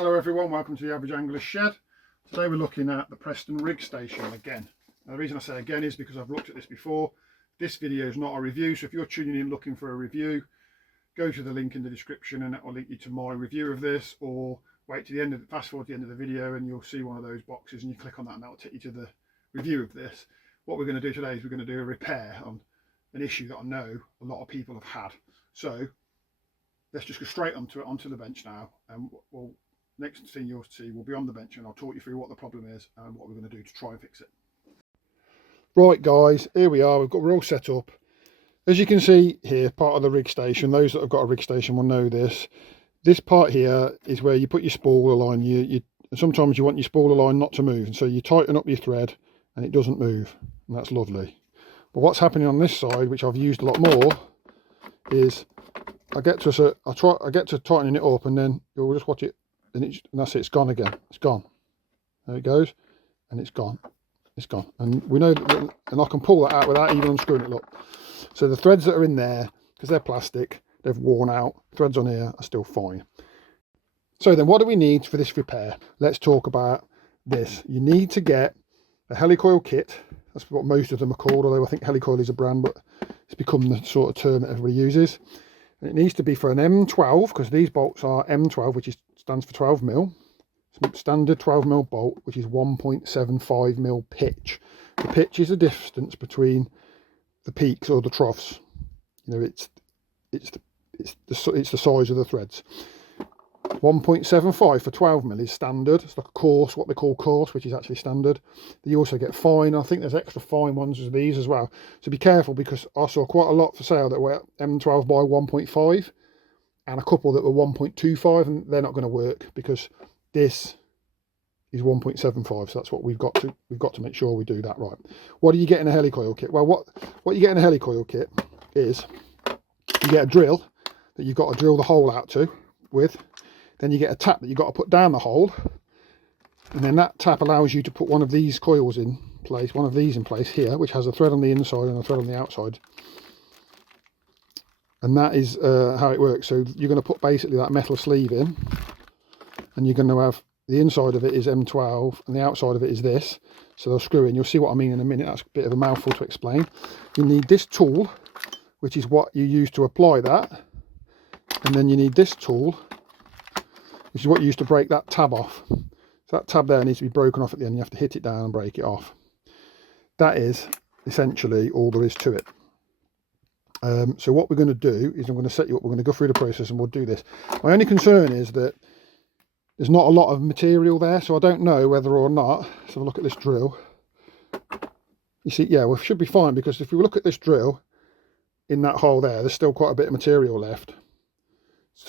Hello everyone, welcome to the Average Angler's Shed. Today we're looking at the Preston rig station again. Now the reason I say again is because I've looked at this before. This video is not a review, so if you're tuning in looking for a review, go to the link in the description and that will link you to my review of this, or wait to the end of fast forward to the end of the video and you'll see one of those boxes and you click on that and that will take you to the review of this. What we're going to do today is we're going to do a repair on an issue that I know a lot of people have had. So let's just go straight onto the bench now, and we'll next thing you'll see will be on the bench and I'll talk you through what the problem is and what we're going to do to try and fix it. Right guys, here we are, we're all set up. As you can see here, part of the rig station, those that have got a rig station will know this. This part here is where you put your spooler line. Sometimes you want your spooler line not to move, and so you tighten up your thread and it doesn't move, and that's lovely. But what's happening on this side, which I've used a lot more, is I get to tightening it up and then you'll just watch it. And that's it, it's gone again, it's gone. There it goes, and it's gone, and we know that, and I can pull that out without even unscrewing it, look. So the threads that are in there, because they're plastic, they've worn out. Threads on here are still fine. So then what do we need for this repair? Let's talk about this. You need to get a Helicoil kit. That's what most of them are called, although I think Helicoil is a brand, but it's become the sort of term that everybody uses. And it needs to be for an M12, because these bolts are M12, which stands for 12 mil. Standard 12 mil bolt, which is 1.75 mil pitch. The pitch is the distance between the peaks or the troughs. You know, it's the size of the threads. 1.75 for 12 mil is standard. It's like a coarse, what they call coarse, which is actually standard. You also get fine. I think there's extra fine ones as these as well. So be careful, because I saw quite a lot for sale that were M12 by 1.5 and a couple that were 1.25, and they're not going to work because this is 1.75. So that's what we've got to make sure we do that right. What do you get in a Helicoil kit? Well, what you get in a Helicoil kit is you get a drill that you've got to drill the hole out to with. Then you get a tap that you've got to put down the hole, and then that tap allows you to put one of these coils in place, one of these in place here, which has a thread on the inside and a thread on the outside. And that is how it works. So you're going to put basically that metal sleeve in, and you're going to have the inside of it is M12 and the outside of it is this. So they'll screw in. You'll see what I mean in a minute. That's a bit of a mouthful to explain. You need this tool, which is what you use to apply that, and then you need this tool, which is what you use to break that tab off. So that tab there needs to be broken off at the end. You have to hit it down and break it off. That is essentially all there is to it. So what we're going to do is I'm going to set you up. We're going to go through the process and we'll do this. My only concern is that there's not a lot of material there, so I don't know whether or not. Let's have a look at this drill. You see, yeah, well, it should be fine, because if we look at this drill in that hole there's still quite a bit of material left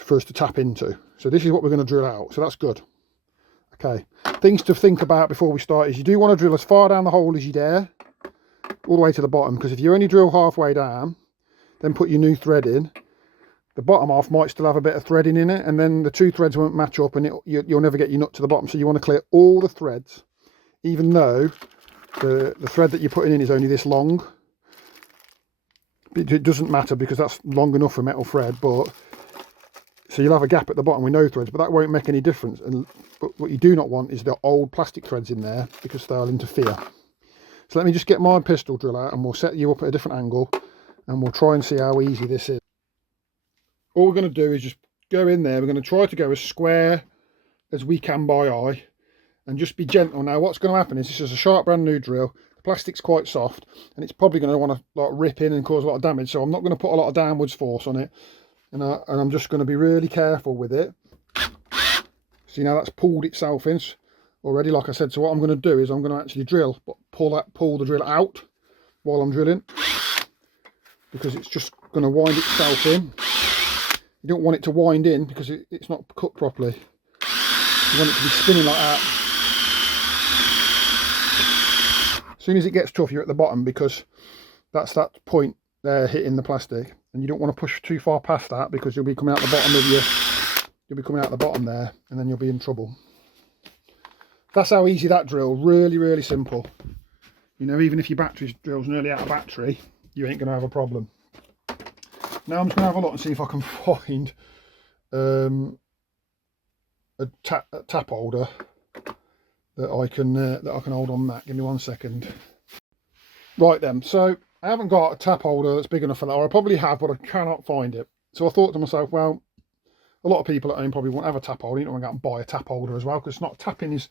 for us to tap into. So this is what we're going to drill out, so that's good. Okay, things to think about before we start is you do want to drill as far down the hole as you dare, all the way to the bottom, because if you only drill halfway down, then put your new thread in, the bottom half might still have a bit of threading in it, and then the two threads won't match up, and you'll never get your nut to the bottom. So you want to clear all the threads, even though the thread that you're putting in is only this long. It doesn't matter, because that's long enough for metal thread, but so you'll have a gap at the bottom with no threads, but that won't make any difference. But what you do not want is the old plastic threads in there, because they'll interfere. So let me just get my pistol drill out and we'll set you up at a different angle and we'll try and see how easy this is. All we're going to do is just go in there. We're going to try to go as square as we can by eye and just be gentle. Now what's going to happen is this is a sharp brand new drill. The plastic's quite soft and it's probably going to want to like rip in and cause a lot of damage. So I'm not going to put a lot of downwards force on it. And I'm just going to be really careful with it. See, now that's pulled itself in already, like I said. So what I'm going to do is I'm going to actually drill, but pull the drill out while I'm drilling, because it's just going to wind itself in. You don't want it to wind in because it's not cut properly. You want it to be spinning like that. As soon as it gets tough, you're at the bottom, because that's that point there hitting the plastic, and you don't want to push too far past that, because you'll be coming out the bottom of you'll be coming out the bottom there, and then you'll be in trouble. That's how easy that drill. Really, really simple. You know, even if your battery drill's nearly out of battery, you ain't going to have a problem. Now I'm just going to have a look and see if I can find a tap holder that I can hold on that. Give me 1 second. Right then, so I haven't got a tap holder that's big enough for that, or I probably have, but I cannot find it. So I thought to myself, well, a lot of people at home probably won't have a tap holder. You don't want to go out and buy a tap holder as well, because tapping is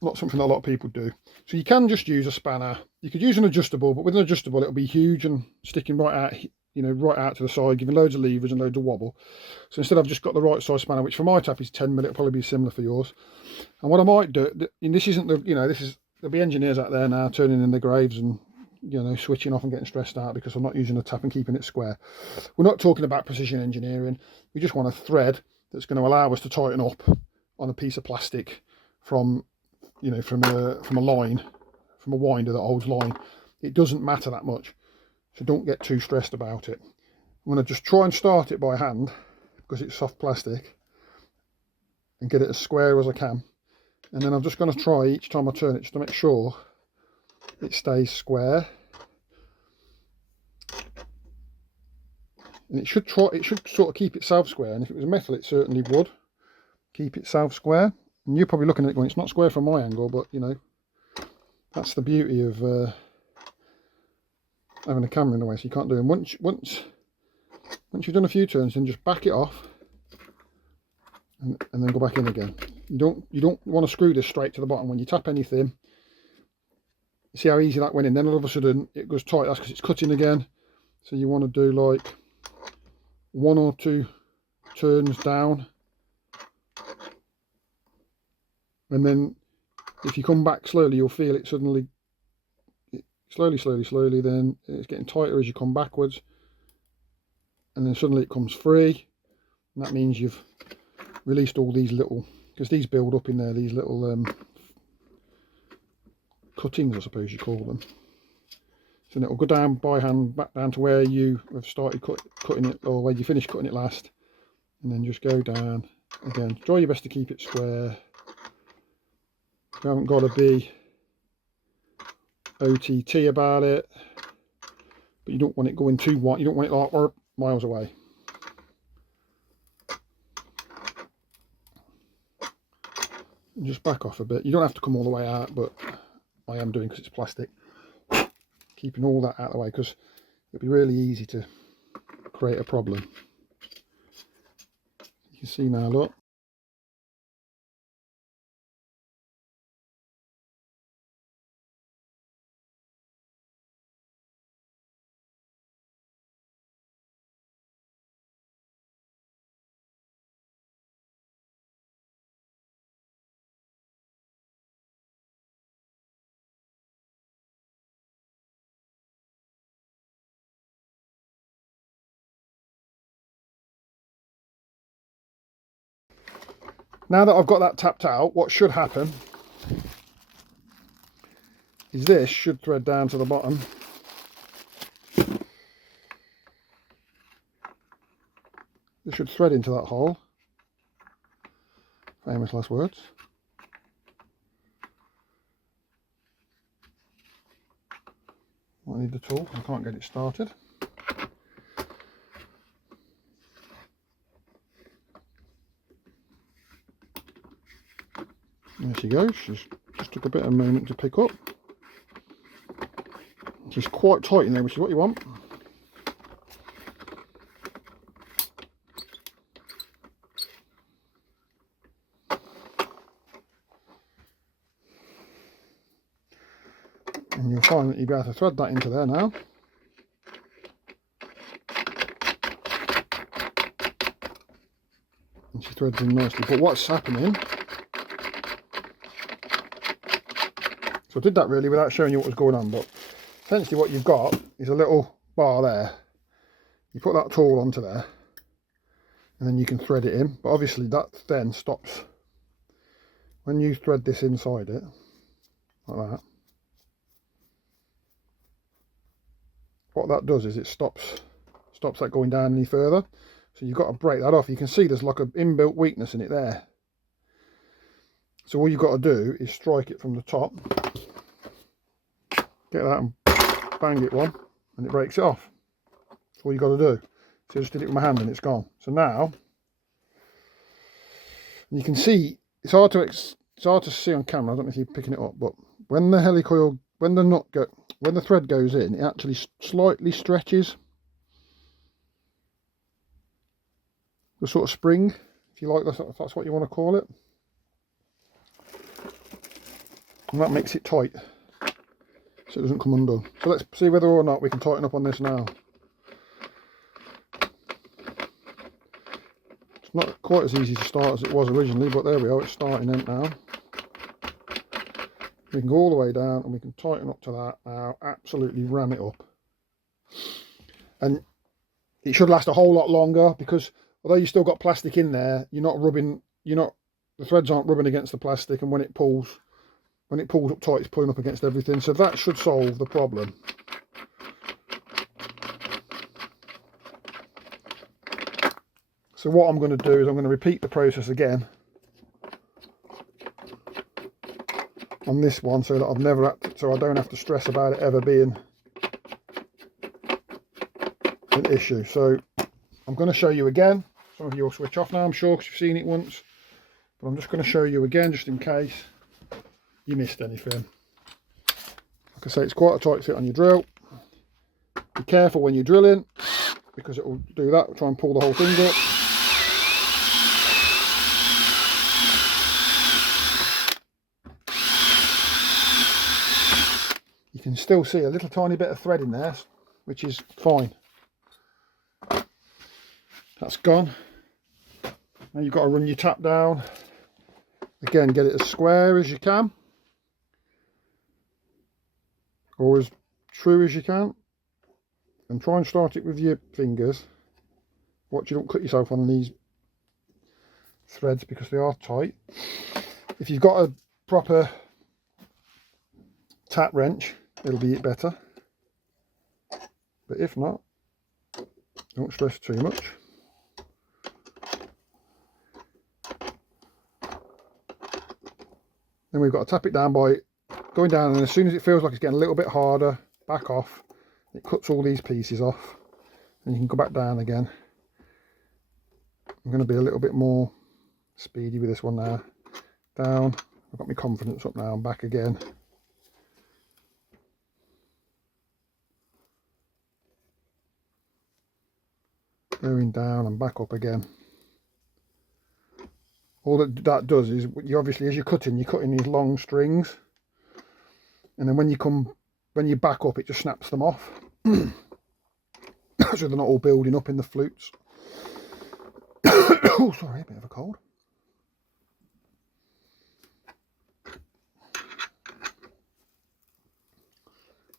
not something that a lot of people do. So you can just use a spanner. You could use an adjustable, but with an adjustable it'll be huge and sticking right out, you know, right out to the side, giving loads of levers and loads of wobble. So instead I've just got the right size spanner, which for my tap is 10mm. It'll probably be similar for yours. And what I might do, and this isn't the, you know, there'll be engineers out there now turning in their graves and, you know, switching off and getting stressed out because I'm not using a tap and keeping it square. We're not talking about precision engineering. We just want a thread that's going to allow us to tighten up on a piece of plastic from, you know, from a line, from a winder that holds line. It doesn't matter that much, so don't get too stressed about it. I'm going to just try and start it by hand because it's soft plastic and get it as square as I can, and then I'm just going to try each time I turn it just to make sure it stays square. And it should sort of keep itself square, and if it was metal it certainly would keep itself square. And you're probably looking at it going, it's not square from my angle, but you know, that's the beauty of having a camera in the way, so you can't do it. Once you've done a few turns, then just back it off and then go back in again. You don't want to screw this straight to the bottom. When you tap anything, you see how easy that went in, then all of a sudden it goes tight. That's because it's cutting again. So you want to do like 1 or 2 turns down, and then if you come back slowly, you'll feel it suddenly, slowly, then it's getting tighter as you come backwards, and then suddenly it comes free, and that means you've released all these little, because these build up in there, these little cuttings, I suppose you call them. So then it'll go down by hand, back down to where you have started cutting it, or where you finished cutting it last, and then just go down again. Try your best to keep it square. You haven't got to be OTT about it, but you don't want it going too wide. You don't want it like miles away. And just back off a bit. You don't have to come all the way out, but I am doing because it's plastic. Keeping all that out of the way, because it'd be really easy to create a problem. You can see now, look. Now that I've got that tapped out, what should happen is this should thread down to the bottom. This should thread into that hole. Famous last words. I need the tool, I can't get it started. There she goes. She's just took a bit of a moment to pick up. She's quite tight in there, which is what you want. And you'll find that you'll be able to thread that into there now. And she threads in nicely. But what's happening, so I did that really without showing you what was going on, but essentially what you've got is a little bar there. You put that tool onto there, and then you can thread it in, but obviously that then stops. When you thread this inside it, like that, what that does is it stops that going down any further. So you've got to break that off. You can see there's like an inbuilt weakness in it there. So all you've got to do is strike it from the top, get that and bang it one, and it breaks it off. That's all you've got to do. So I just did it with my hand and it's gone. So now, And you can see, it's hard to see on camera, I don't know if you're picking it up, but when the helicoil, when the thread goes in, it actually slightly stretches the sort of spring, if you like, if that's what you want to call it. And that makes it tight, so it doesn't come undone. So let's see whether or not we can tighten up on this now. It's not quite as easy to start as it was originally, but there we are, it's starting in now. We can go all the way down and we can tighten up to that now, absolutely ram it up. And it should last a whole lot longer, because although you've still got plastic in there, the threads aren't rubbing against the plastic, and when it pulls up tight, it's pulling up against everything. So that should solve the problem. So what I'm going to do is I'm going to repeat the process again on this one, so that so I don't have to stress about it ever being an issue. So I'm going to show you again. Some of you will switch off now, I'm sure, because you've seen it once, but I'm just going to show you again, just in case you missed anything. Like I say, it's quite a tight fit on your drill. Be careful when you're drilling, because it will do that. We'll try and pull the whole thing up. You can still see a little tiny bit of thread in there, which is fine. That's gone. Now you've got to run your tap down. Again, get it as square as you can, or as true as you can, and try and start it with your fingers. Watch you don't cut yourself on these threads, because they are tight. If you've got a proper tap wrench, it'll be better, but if not, don't stress too much. Then we've got to tap it down by going down, and as soon as it feels like it's getting a little bit harder, back off. It cuts all these pieces off, and you can go back down again. I'm going to be a little bit more speedy with this one now. Down. I've got my confidence up now, and back again. Going down and back up again. All that does is, you obviously, as you're cutting these long strings, and then when you back up, it just snaps them off. So they're not all building up in the flutes. Oh, sorry, a bit of a cold.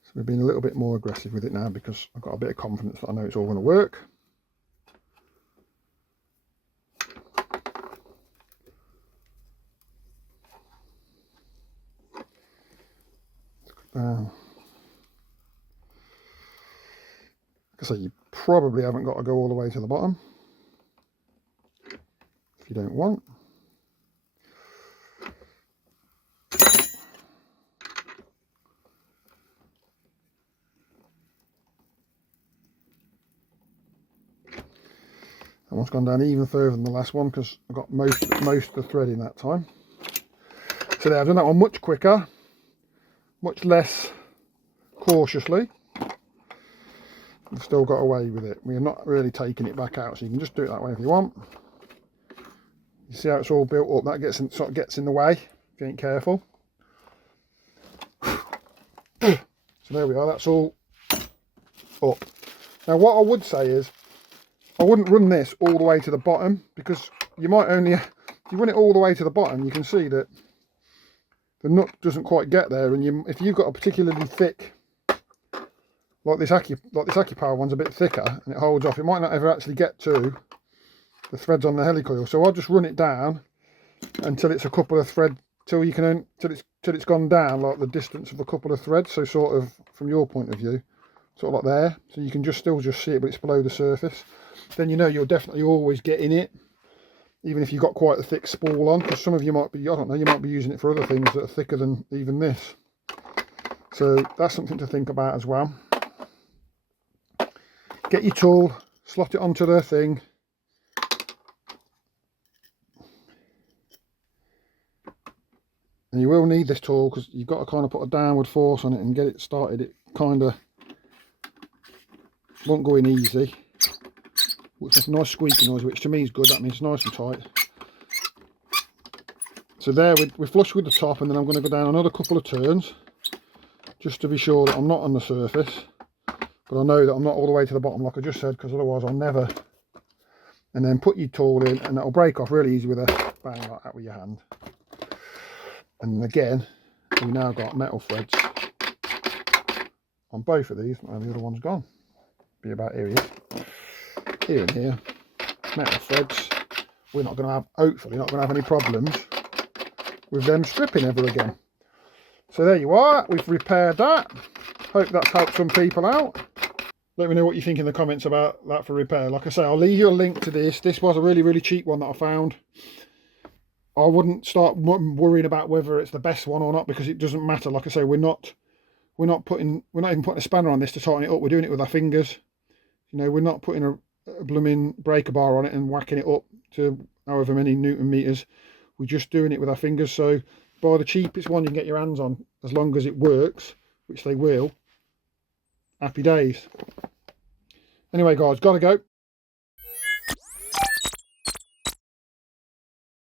So we've been a little bit more aggressive with it now, because I've got a bit of confidence that I know it's all going to work. Like I say, you probably haven't got to go all the way to the bottom if you don't want. That one's gone down even further than the last one, because I got most of the thread in that time. So there, I've done that one much quicker, much less cautiously. I've still got away with it. We're not really taking it back out, so you can just do it that way if you want. You see how it's all built up? That sort of gets in the way if you ain't careful. So there we are, that's all up. Now what I would say is, I wouldn't run this all the way to the bottom, because you might only, if you run it all the way to the bottom, you can see that the nut doesn't quite get there, and if you've got a particularly thick, like this AccuPower one's a bit thicker and it holds off, it might not ever actually get to the threads on the helicoil. So I'll just run it down until it's a couple of thread, till it's gone down like the distance of a couple of threads. So sort of from your point of view, sort of like there. So you can still see it, but it's below the surface. Then you know you're definitely always getting it, even if you've got quite a thick spool on, because some of you might be, I don't know, you might be using it for other things that are thicker than even this. So that's something to think about as well. Get your tool, slot it onto the thing, And you will need this tool because you've got to kind of put a downward force on it and get it started. It kind of won't go in easy. Which is a nice squeaky noise, which to me is good. That means it's nice and tight. So there, we're flush with the top, and then I'm going to go down another couple of turns just to be sure that I'm not on the surface. But I know that I'm not all the way to the bottom like I just said, because otherwise I'll never. And then put your tool in, and it'll break off really easy with a bang like that with your hand. And again, we now got metal threads on both of these. And the other one's gone. Be about here, here and here. Metal threads. We're not going to have, hopefully, not going to have any problems with them stripping ever again. So there you are. We've repaired that. Hope that's helped some people out. Let me know what you think in the comments about that for repair. Like I say, I'll leave you a link to this. This was a really, really cheap one that I found. I wouldn't start worrying about whether it's the best one or not, because it doesn't matter. Like I say, we're not even putting a spanner on this to tighten it up. We're doing it with our fingers. You know, we're not putting a blooming breaker bar on it and whacking it up to however many Newton meters. We're just doing it with our fingers. So buy the cheapest one you can get your hands on, as long as it works, which they will. Happy days. Anyway, guys, gotta go.